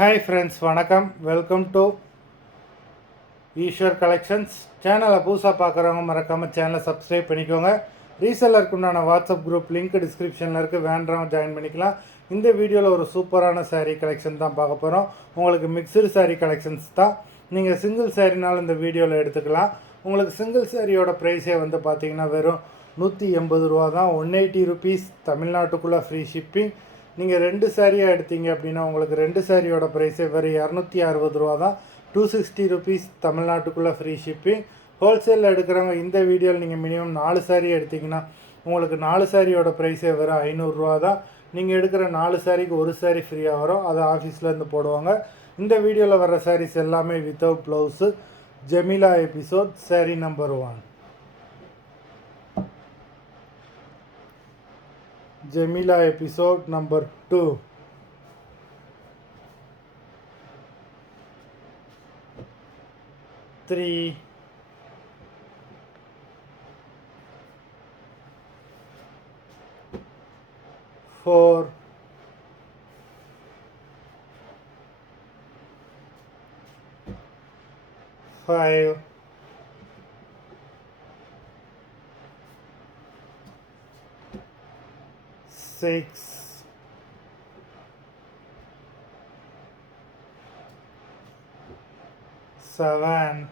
Hi friends, வணக்கம். Welcome to Eswar collections. சேனலை புதுசாக பார்க்குறவங்க மறக்காமல் சேனலை சப்ஸ்கிரைப் பண்ணிக்கோங்க. ரீசெல்லருக்கு உண்டான வாட்ஸ்அப் குரூப் லிங்க் டிஸ்கிரிப்ஷனில் இருக்குது, வேண்டவங்க ஜாயின் பண்ணிக்கலாம். இந்த வீடியோவில் ஒரு சூப்பரான சாரீ கலெக்ஷன் தான் பார்க்க போகிறோம். உங்களுக்கு மிக்சடு சாரீ கலெக்ஷன்ஸ் தான். நீங்கள் சிங்கிள் சாரீனாலும் இந்த வீடியோவில் எடுத்துக்கலாம். உங்களுக்கு சிங்கிள் சாரியோட ப்ரைஸே வந்து பார்த்தீங்கன்னா வெறும் 180 ரூபா தான். 180 ருபீஸ், தமிழ்நாட்டுக்குள்ளே ஃப்ரீ ஷிப்பிங். நீங்கள் 2 சாரியாக எடுத்தீங்க அப்படின்னா உங்களுக்கு 2 சாரியோட ப்ரைஸே வெறும் 260 ரூபா தான். 260 ருபீஸ், தமிழ்நாட்டுக்குள்ளே ஃப்ரீ ஷிப்பிங். ஹோல்சேலில் எடுக்கிறவங்க இந்த வீடியோவில் நீங்கள் மினிமம் 4 சாரி எடுத்திங்கன்னா உங்களுக்கு 4 சாரியோட ப்ரைஸே வெறும் 500 ரூபா தான். நீங்கள் எடுக்கிற 4 சாரிக்கு ஒரு சாரி ஃப்ரீயாக வரும், அதை ஆஃபீஸ்லேருந்து போடுவாங்க. இந்த வீடியோவில் வர சாரீஸ் எல்லாமே without blouse. Jemila episode sorry number 1. Jamila episode number 2. Three, 4, 5, 6, 7,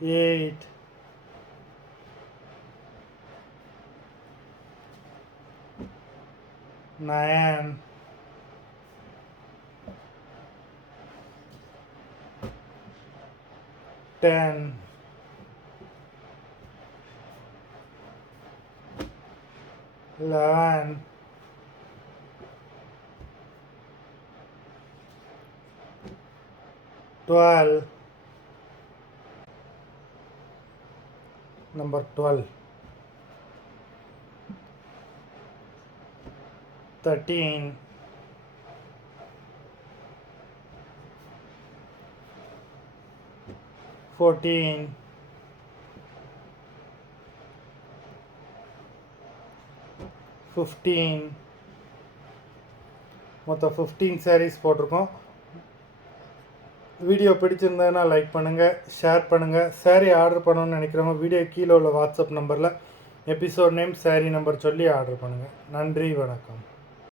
8, 9, 10, 11, 12, number 12, 13, 14, 15. மொத்தம் 15 சாரீஸ் போட்டிருக்கோம். வீடியோ பிடிச்சிருந்ததுன்னா லைக் பண்ணுங்கள், ஷேர் பண்ணுங்கள். சாரீ ஆர்டர் பண்ணணும்னு நினைக்கிறவங்க வீடியோ கீழே உள்ள வாட்ஸ்அப் நம்பரில் எபிசோட் நேம், சாரீ நம்பர் சொல்லி ஆர்டர் பண்ணுங்கள். நன்றி, வணக்கம்.